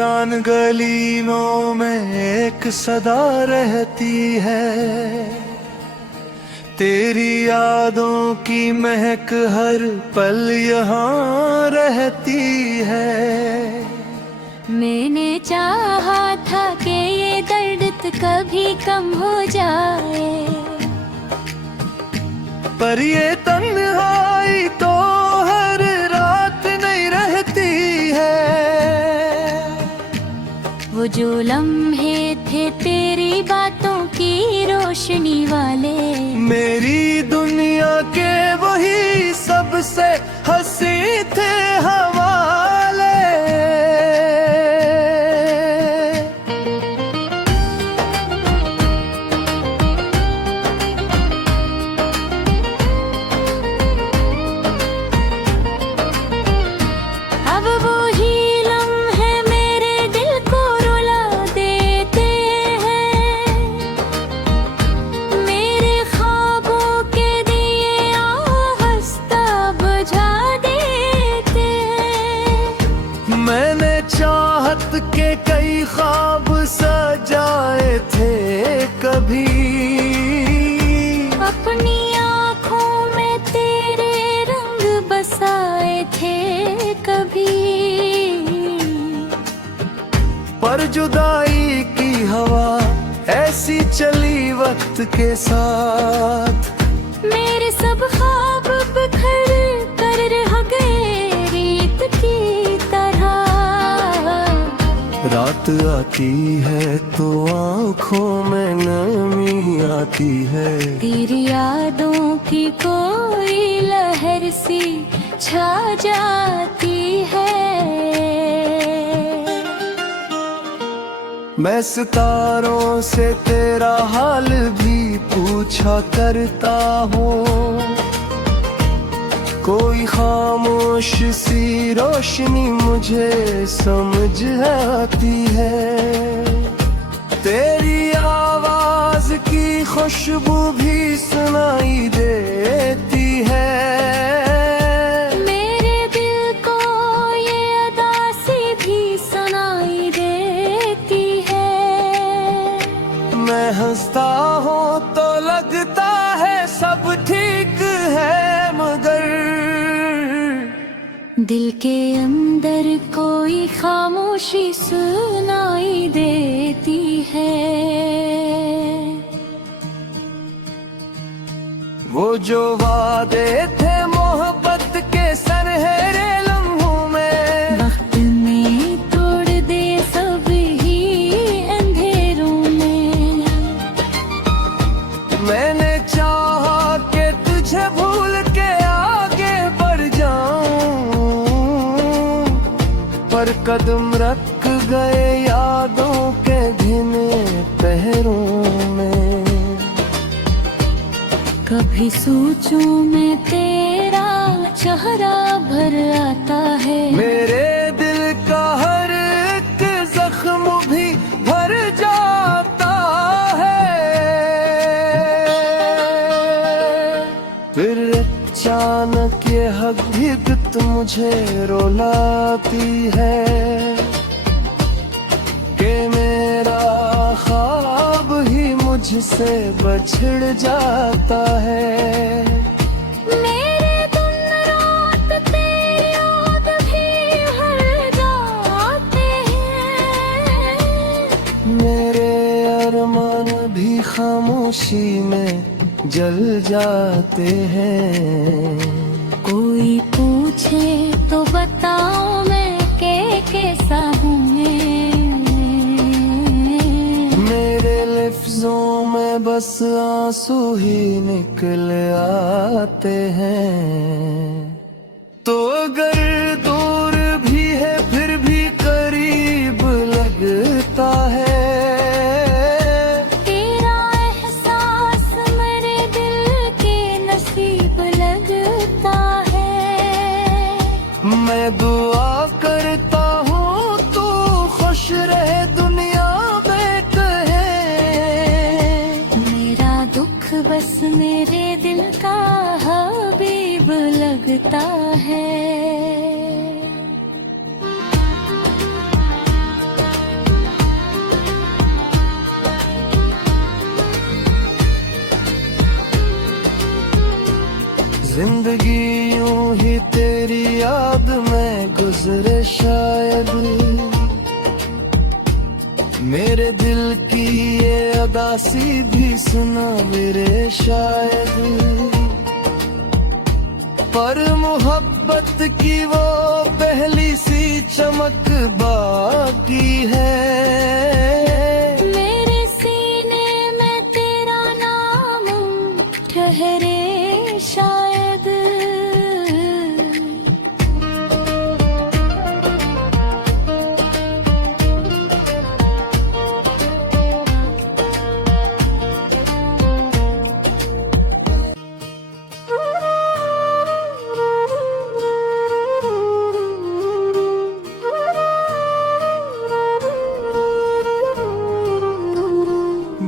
वीरान गलियों में एक सदा रहती है, तेरी यादों की महक हर पल यहाँ रहती है। मैंने चाहा था कि ये दर्द कभी कम हो जाए, पर ये तन्हाई तो हर रात नहीं रहती है। वो जो लम्हे थे तेरी बातों की रोशनी वाले, मेरी दुनिया के वही सबसे हंसी थे हवाले। अब वो ही लम्हे मेरे दिल को रुला देते हैं, मेरे ख्वाबों के दिए आहस्ता बुझा देते हैं। मैंने चाहत के कई ख्वाब सजाए थे कभी, अपनी आँखों में तेरे रंग बसाए थे कभी, पर जुदाई की हवा ऐसी चली वक्त के साथ। मेरे सब ख्वाब बिखर कर रह गए रीत की तरह। रात आती है तो आँखों में नमी आती है, तेरी यादों की कोई लहर सी छा जाती है। मैं सितारों से तेरा हाल भी पूछा करता हूँ, कोई खामोश सी रोशनी मुझे समझ आती है। तेरी आवाज की खुशबू भी सुनाई देती है, मेरे दिल को ये अदासी भी सुनाई देती है। मैं हंसता हूँ तो लगता है सब ठीक है, मगर दिल के अंदर कोई खामोशी सुनाई देती है। वो जो वादे थे मोहब्बत के सुनहरे लम्हों में, वक्त में तोड़ दे सब ही अंधेरों में। मैंने चाहा कि तुझे भूल के आगे बढ़ जाऊं, पर कदम रख गए यादों के घिने पहरों में। कभी सोचूं मैं तेरा चेहरा भर आता है, मेरे दिल का हर एक जख्म भी भर जाता है। फिर अचानक ये हकीकत मुझे रुलाती है कि मेरा ख्वाब ही मुझसे बछड़ जाता है। मेरे दिन रात तेरी याद भी हर जाते हैं, मेरे अरमान भी खामोशी में जल जाते हैं। कोई पूछे तो बताओ मैं कैसा हूँ मेरे लफ्जों में बस आंसू ही निकल आते हैं। तो अगर दूर भी है फिर भी करीब लगता है, तेरा एहसास मेरे दिल के नसीब लगता है। मैं दुआ करता हूँ तू खुश रहे दुनिया में कहे। मेरा दुख बस मेरे दिल का हबीब लगता है। जिंदगी यूं ही तेरी याद में गुजरे शायद, मेरे दिल की ये अदासी भी सुना मेरे शायद, पर मोहब्बत की वो पहली सी चमक बाकी है। मेरे सीने में तेरा नाम ठहरे शायद।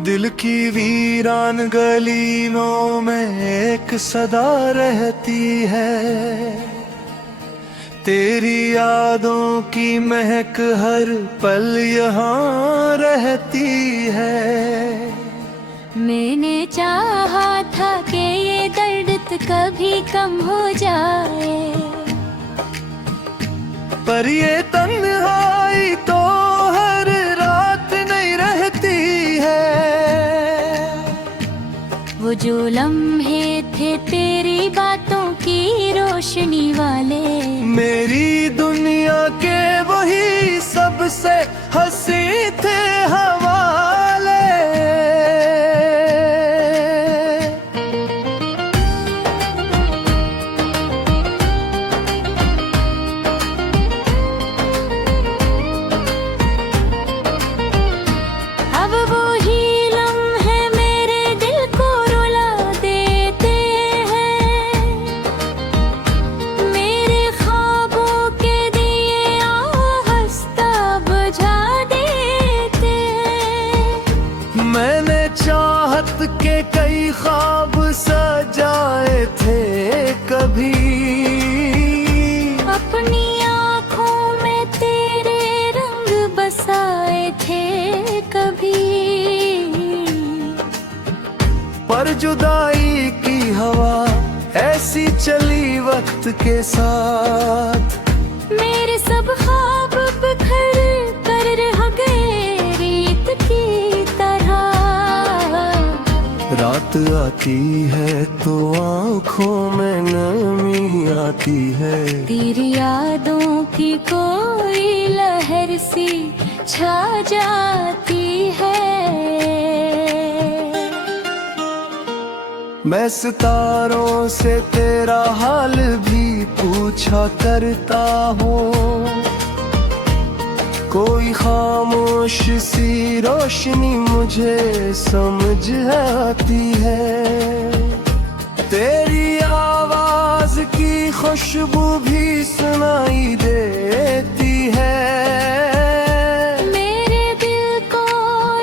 दिल की वीरान गलियों में एक सदा रहती है, तेरी यादों की महक हर पल यहाँ रहती है। मैंने चाहा था कि ये दर्द कभी कम हो जाए, पर ये तन्हाई तो हर रात नहीं रहती है। वो जो लम्हे थे तेरी बातों की रोशनी वाले, मेरी दुनिया के वही सबसे हंसी थे हवाले। अब वो ही लम्हे मेरे दिल को रुला देते हैं, मेरे ख्वाबों के दिए हंसता बुझा देते हैं। मैंने चाहत के कई ख्वाब सजाए थे कभी, अपनी आँखों में तेरे रंग बसाए थे कभी, पर जुदाई की हवा ऐसी चली वक्त के साथ। मेरे सब ख्वाब बिखर कर रह गए रीत की तरह। रात आती है तो आँखों में नमी आती है, तेरी यादों की कोई लहर सी छा जाती है। मैं सितारों से तेरा हाल भी पूछा करता हूँ, कोई खामोश सी रोशनी मुझे समझ आती है। तेरी आवाज की खुशबू भी सुनाई देती है, मेरे दिल को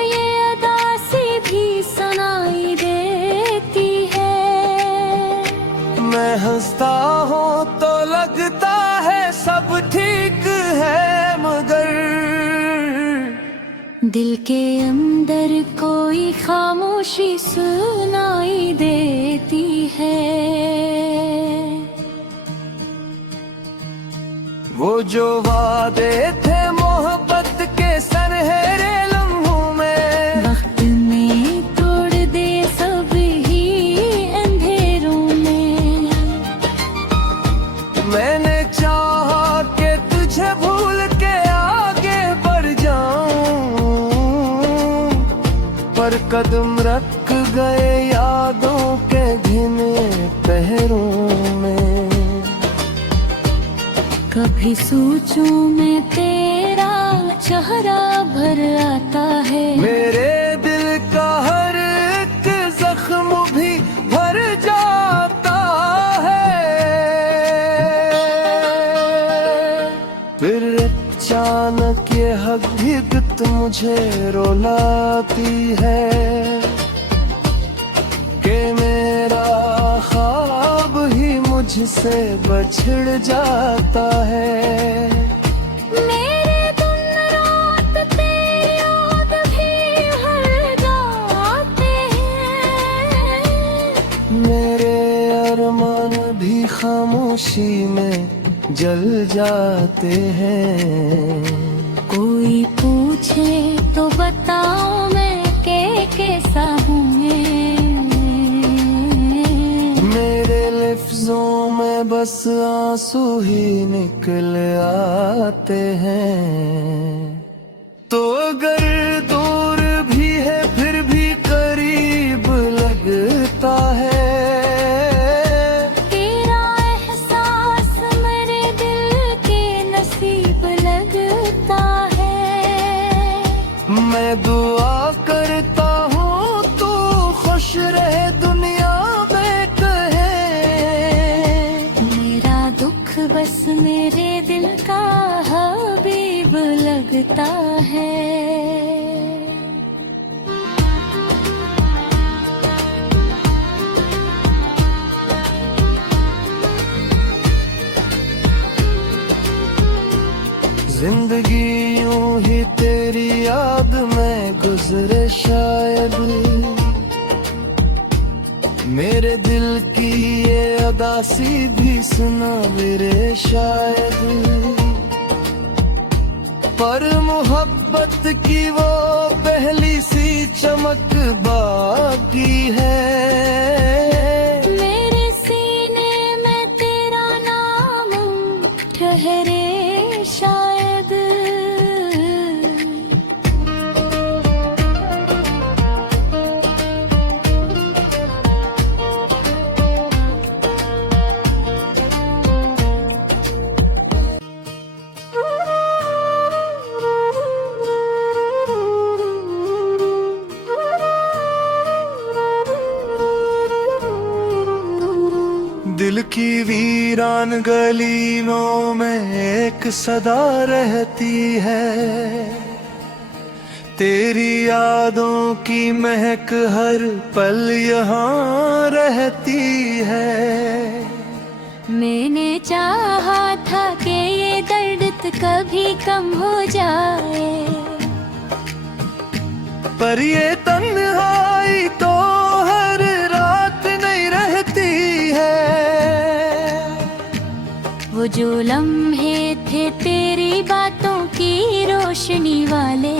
ये अदासी भी सुनाई देती है। मैं हंसता हूँ तो लगता है सब ठीक है, मगर दिल के अंदर कोई खामोशी सुनाई देती है। वो जो वादे थे मोहब्बत के सनहरे लम्हों में, वक्त ने तोड़ दे सब ही अंधेरों में। मैंने चाहा कि तुझे भूल के आगे बढ़ जाऊं, पर कदम रख गए यादों के घिने पहरों में। कभी सोचूं मैं तेरा चेहरा भर आता है, मेरे दिल का हर एक जख्म भी भर जाता है। फिर अचानक ये हकीकत मुझे रुलाती है कि मेरा ख्वाब ही मुझसे बछड़ जाता है। मेरे दिन रात तेरी याद भी भर जाते हैं, मेरे अरमान भी जल जाते हैं। कोई पूछे तो बताओ मैं कैसा हूँ मेरे लफ्जों में बस आंसू ही निकल आते हैं। तो अगर दूर भी है फिर भी करीब लगता है। तेरा एहसास मेरे दिल के नसीब लगता है। मैं दुआ करता हूँ तू खुश रहे दुनिया में कहे। मेरा दुख बस मेरे दिल का हबीब लगता है। जिंदगी यूं ही तेरी याद में गुजरे शायद। मेरे दिल की ये अदासी भी सुना मेरे शायद। पर मोहब्बत की वो पहली सी चमक बाकी है। मेरे सीने में तेरा नाम ठहरे शायद। दिल की वीरान गलियों में एक सदा रहती है। तेरी यादों की महक हर पल यहाँ रहती है। मैंने चाहा था कि ये दर्द कभी कम हो जाए। पर ये तन्हाई तो हर रात नहीं रहती है। वो जो लम्हे थे तेरी बातों की रोशनी वाले।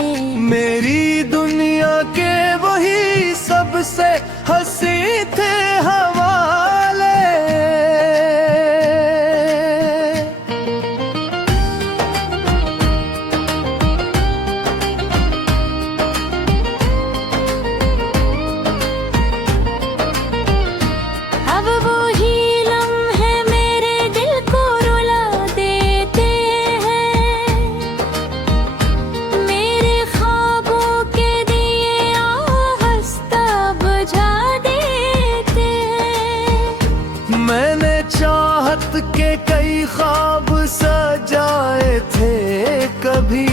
मेरी दुनिया के वही सबसे हंसी थे हवाले। अब वो ही लम्हे मेरे दिल को रुला देते हैं। मेरे ख्वाबों के दिए आहस्ता बुझा देते हैं। मैंने चाहत के कई ख्वाब सजाए थे कभी।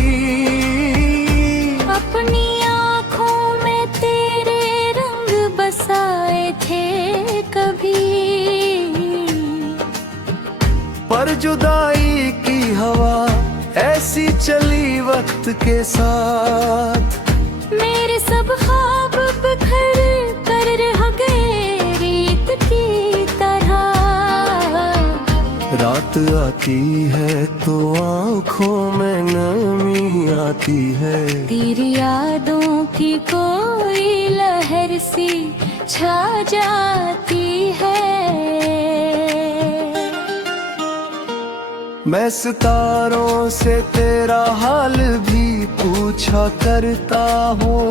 अपनी आँखों में तेरे रंग बसाए थे कभी। पर जुदाई की हवा ऐसी चली वक्त के साथ। मेरे सब ख्वाब बिखर कर रह गए रेत की तरह। रात आती है तो आँखों में नमी आती है। तेरी यादों की कोई लहर सी छा जाती है। मैं सितारों से तेरा हाल भी पूछा करता हूँ।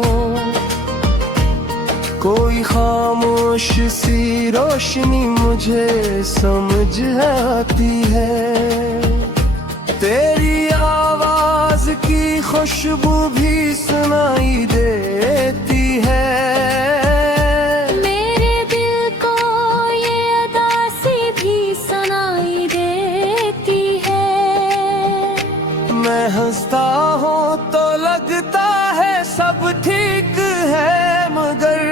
कोई खामोश सी रोशनी मुझे समझ आती है। तेरी आवाज की खुशबू भी सुनाई देती है। मेरे दिल को ये अदासी भी सुनाई देती है। मैं हंसता हूँ तो लगता है सब ठीक है, मगर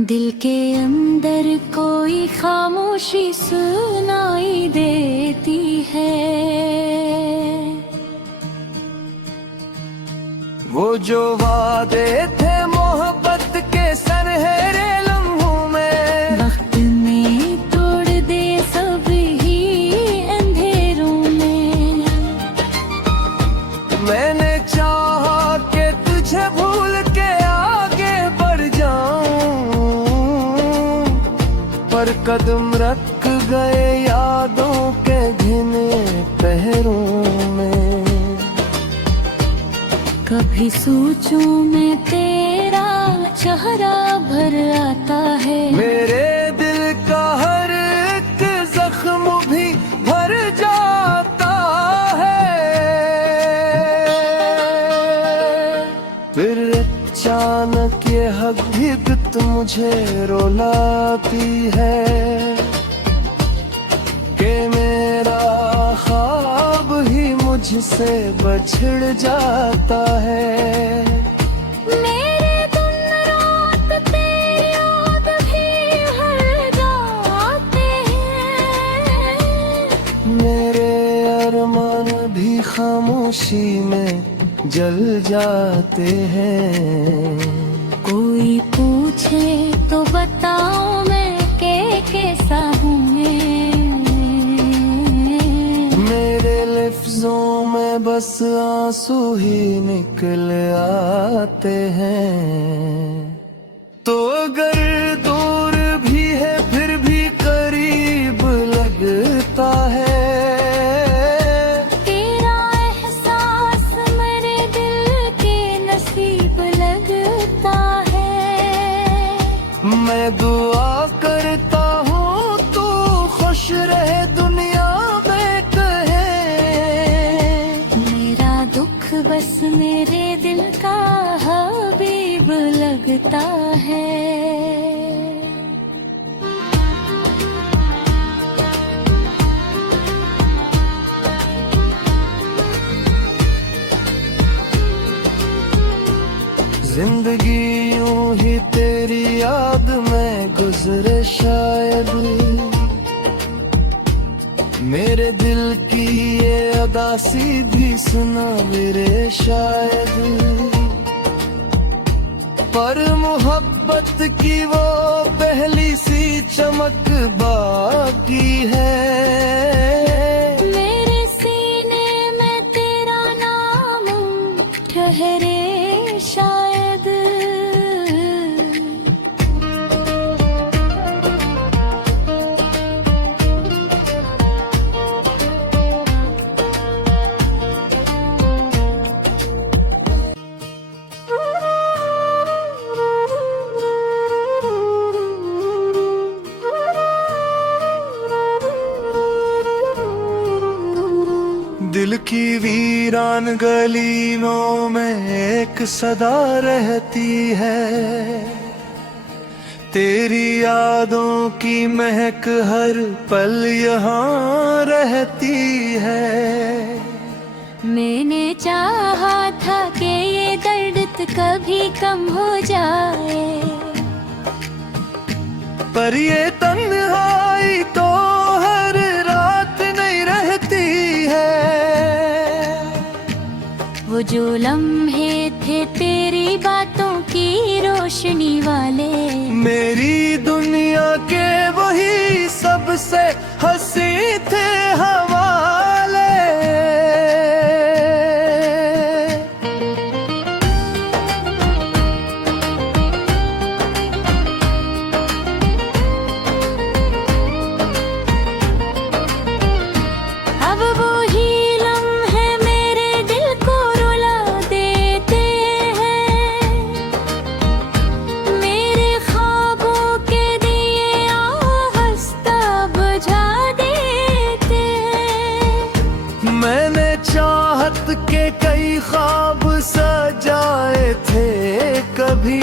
दिल के अंदर कोई खामोशी सुनाई देती है। वो जो वादे थे मोहब्बत के सुनहरे लम्हों में, वक्त ने तोड़ दे सब ही और कदम रख गए यादों के घिने पहरों में। कभी सोचूं मैं तेरा चेहरा भर आता है, मेरे दिल का हर एक जख्म भी भर जाता है। फिर अचानक ये हकीकत मुझे रुलाती है कि मेरा ख्वाब ही मुझसे बछड़ जाता है। मेरे दिन रात तेरी याद भी हर जाते हैं, मेरे अरमान भी खामोशी में जल जाते हैं। कोई पूछे तो बताओ मैं कैसा हूँ मेरे लफ्जों में बस आंसू ही निकल आते हैं। तो अगर दूर भी है फिर भी करीब लगता है। तेरा एहसास मेरे दिल के नसीब लगता है। मैं दुआ करता हूँ तू खुश रहे दुनिया में कहे। मेरा दुख बस मेरे दिल का हबीब लगता है। जिंदगी यूं ही तेरी याद में गुजरे शायद। मेरे दिल की ये अदासी भी सुना मेरे शायद। पर मोहब्बत की वो पहली सी चमक बाकी है। मेरे सीने में तेरा नाम ठहरे शायद। दिल की वीरान गलियों में एक सदा रहती है। तेरी यादों की महक हर पल यहाँ रहती है। मैंने चाहा था कि ये दर्द कभी कम हो जाए, पर ये तन्हाई तो हर रात नहीं रहती है। वो जो लम्हे थे तेरी बातों की रोशनी वाले, मेरी दुनिया के वही सबसे हंसी थे हवाले। अब वो ही लम्हे मेरे दिल को रुला देते हैं। मेरे ख्वाबों के दिए आहिस्ता बुझा देते हैं। मैंने चाहत के कई ख्वाब सजाए थे कभी।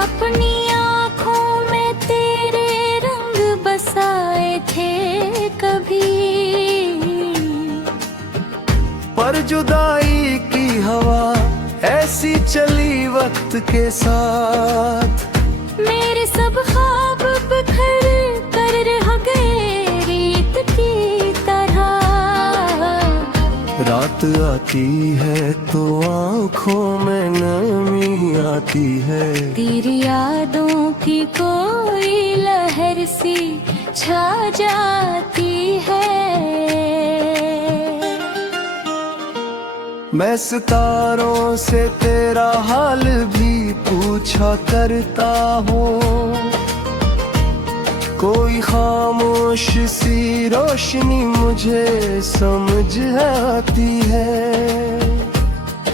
अपनी आँखों में तेरे रंग बसाए थे कभी। पर जुदाई की हवा ऐसी चली वक्त के साथ। मेरे सब ख्वाब बिखर कर रह गए रीत की तरह। रात आती है तो आँखों में नमी आती है। तेरी यादों की कोई लहर सी छा जाती है। मैं सितारों से तेरा हाल भी पूछा करता हूँ। कोई खामोश सी रोशनी मुझे समझ आती है,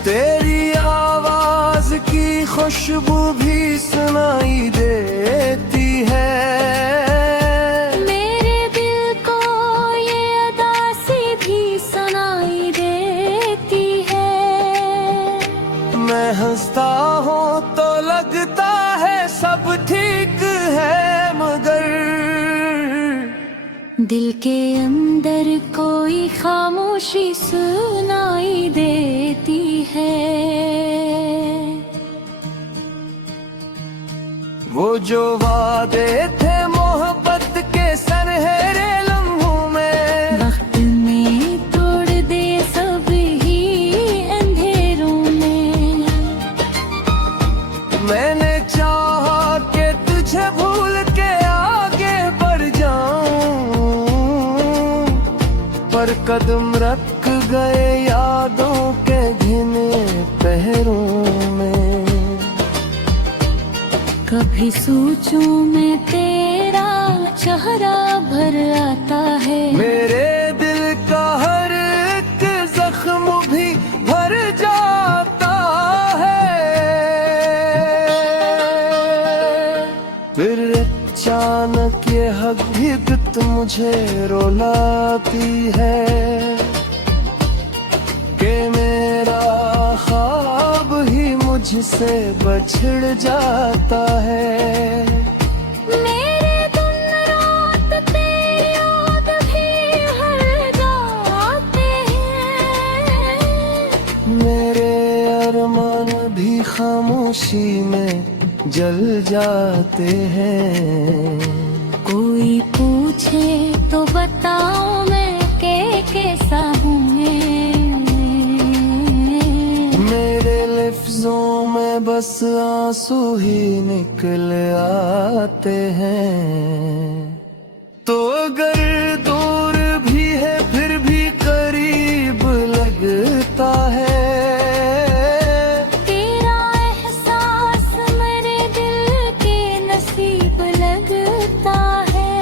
तेरी आवाज की खुशबू भी सुनाई देती है। मेरे दिल को ये अदासी भी सुनाई देती है। मैं हंसता हूँ तो लगता है सब ठीक है, मगर दिल के अंदर कोई खामोशी सुनाई देती है। वो जो वादे थे मोहब्बत के सनहरे लम्हों में, वक्त में तोड़ दे सब ही अंधेरों में। मैंने चाहा कि तुझे भूल के आगे बढ़ जाऊं, पर कदम रख गए यादों के घिने पहरों में। कभी सोचूं मैं तेरा चेहरा भर आता है, मेरे दिल का हर एक जख्म भी भर जाता है। फिर अचानक ये हकीकत मुझे रुलाती है कि मेरा ख्वाब ही मुझसे बछड़ जाता है। मेरे दिन रात तेरी याद भी हर जाते हैं। मेरे अरमान भी खामोशी में जल जाते हैं। कोई पूछे तो बताऊं मैं के कैसा हूँ मैं। मेरे लफ्जों में बस आंसू ही निकल आते हैं। तो अगर दूर भी है फिर भी करीब लगता है। तेरा एहसास मेरे दिल के नसीब लगता है।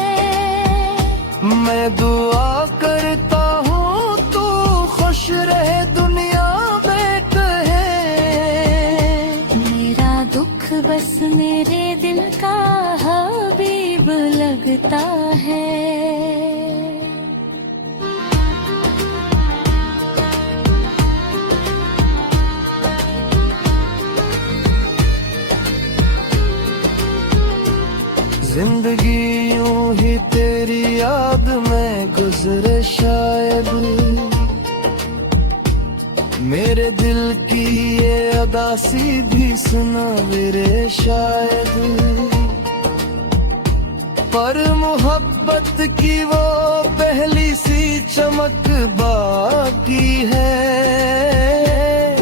मैं दुआ करता हूँ तू खुश रहे दुनिया में कहे। मेरा दुख बस मेरे दिल का हबीब लगता है। जिंदगी यूं ही तेरी याद में गुजरे शायद। मेरे दिल की ये अदासी भी सुना मेरे शायद। पर मोहब्बत की वो पहली सी चमक बाकी है।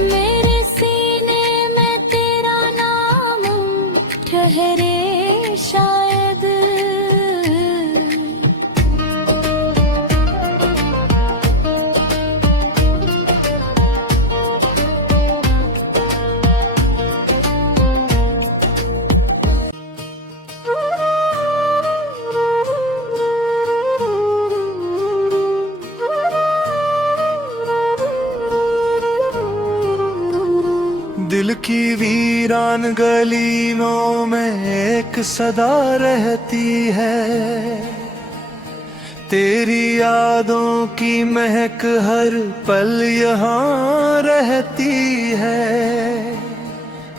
मेरे सीने में तेरा नाम ठहरे शायद। दिल की वीरान गलियों में एक सदा रहती है। तेरी यादों की महक हर पल यहाँ रहती है।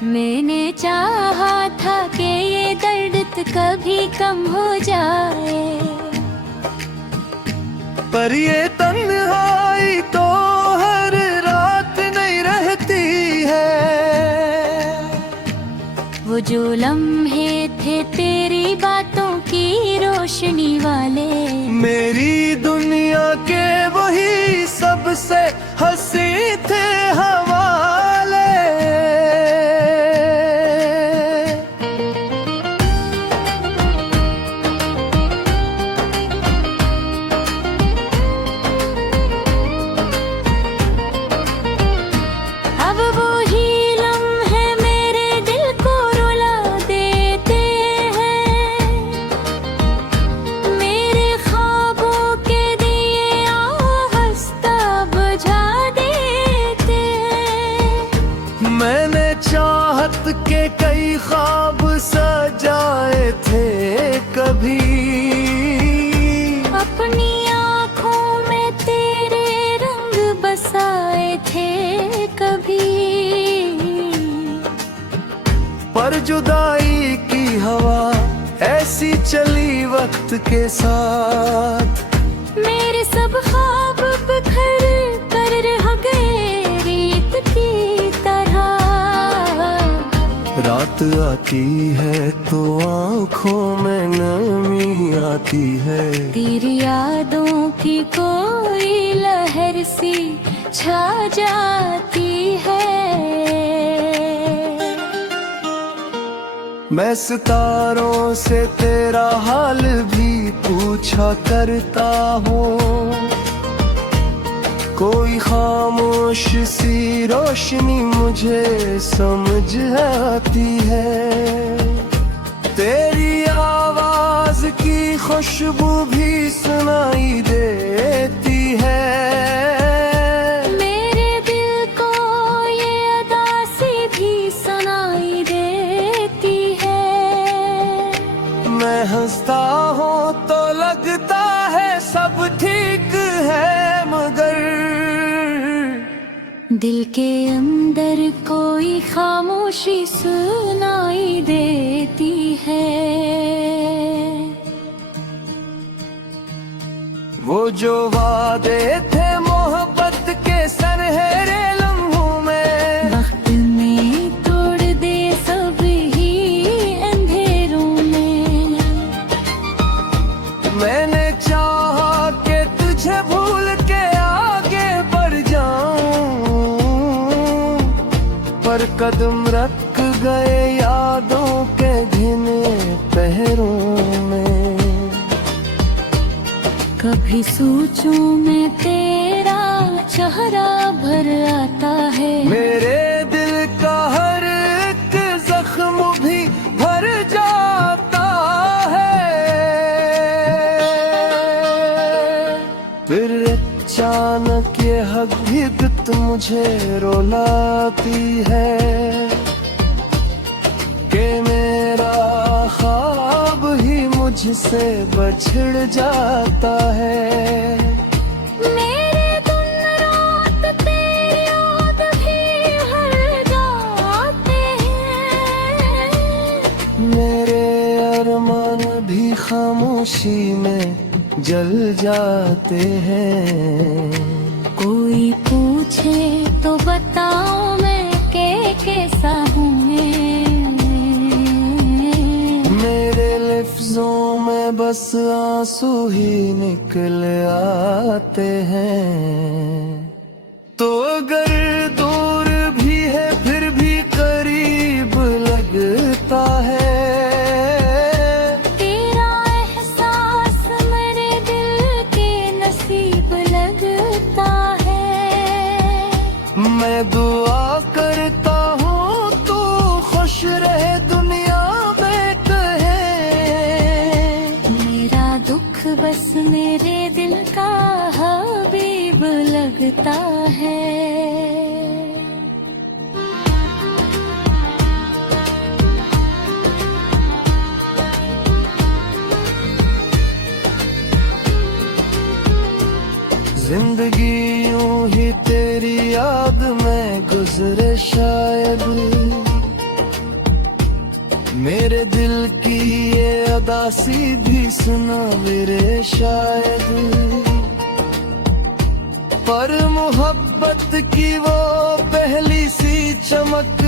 मैंने चाहा था कि ये दर्द कभी कम हो जाए, पर ये तन्हाई तो हर रात नहीं रहती है। वो जो लम्हे थे तेरी बातों की रोशनी वाले, मेरी दुनिया के वही सबसे हंसी थे हवाले। अब वो ही लम्हे मेरे दिल को रुला देते हैं। मैंने चाहत के कई ख्वाब सजाए थे कभी, अपनी आँखों में तेरे रंग बसाए थे कभी, पर जुदाई की हवा ऐसी चली वक्त के साथ, मेरे सब ख्वाब बिखर कर रह गए रीत की तरह। रात आती है तो आँखों में नमी आती है, तेरी यादों की कोई लहर सी छा जाती है। मैं सितारों से तेरा हाल भी पूछा करता हूँ, कोई खामोश सी रोशनी मुझे समझ आती है, तेरी आवाज की खुशबू भी सुनाई देती है। मेरे दिल को ये अदासी भी सुनाई देती है। मैं हंसता हूँ तो लगता है सब ठीक है, मगर दिल के अंदर कोई खामोशी सुनाई देती है। वो जो वादे थे मोहब्बत के सनहरे लम्हों में, वक्त में तोड़ दे सब ही अंधेरों में। मैंने चाहा कि तुझे भूल के आगे बढ़ जाऊं, पर कदम रख गए यादों के घिने पहरों में। कभी सोचूं मैं तेरा चेहरा भर आता है, मेरे दिल का हर एक जख्म भी भर जाता है। फिर अचानक ये हकीकत मुझे रुलाती है कि मेरा ख्वाब ही मुझसे बछड़ जाता है। मेरे दिन रात तेरी याद भी हर जाते हैं, मेरे अरमान भी खामोशी में जल जाते हैं। कोई पूछे तो बताओ मैं कैसा हूँ मेरे लफ्जों में बस आंसू ही निकल आते हैं। तो अगर दूर भी है फिर भी करीब लगता है, तेरा एहसास मेरे दिल के नसीब लगता है। मैं दुआ करता हूँ तू खुश रहे दुनिया में कहे। मेरा दुख बस मेरे दिल का हबीब लगता है। जिंदगी यूं ही तेरी याद में गुजरे शायद, मेरे दिल की ये अदासी भी सुना मेरे शायद, पर मोहब्बत की वो पहली सी चमक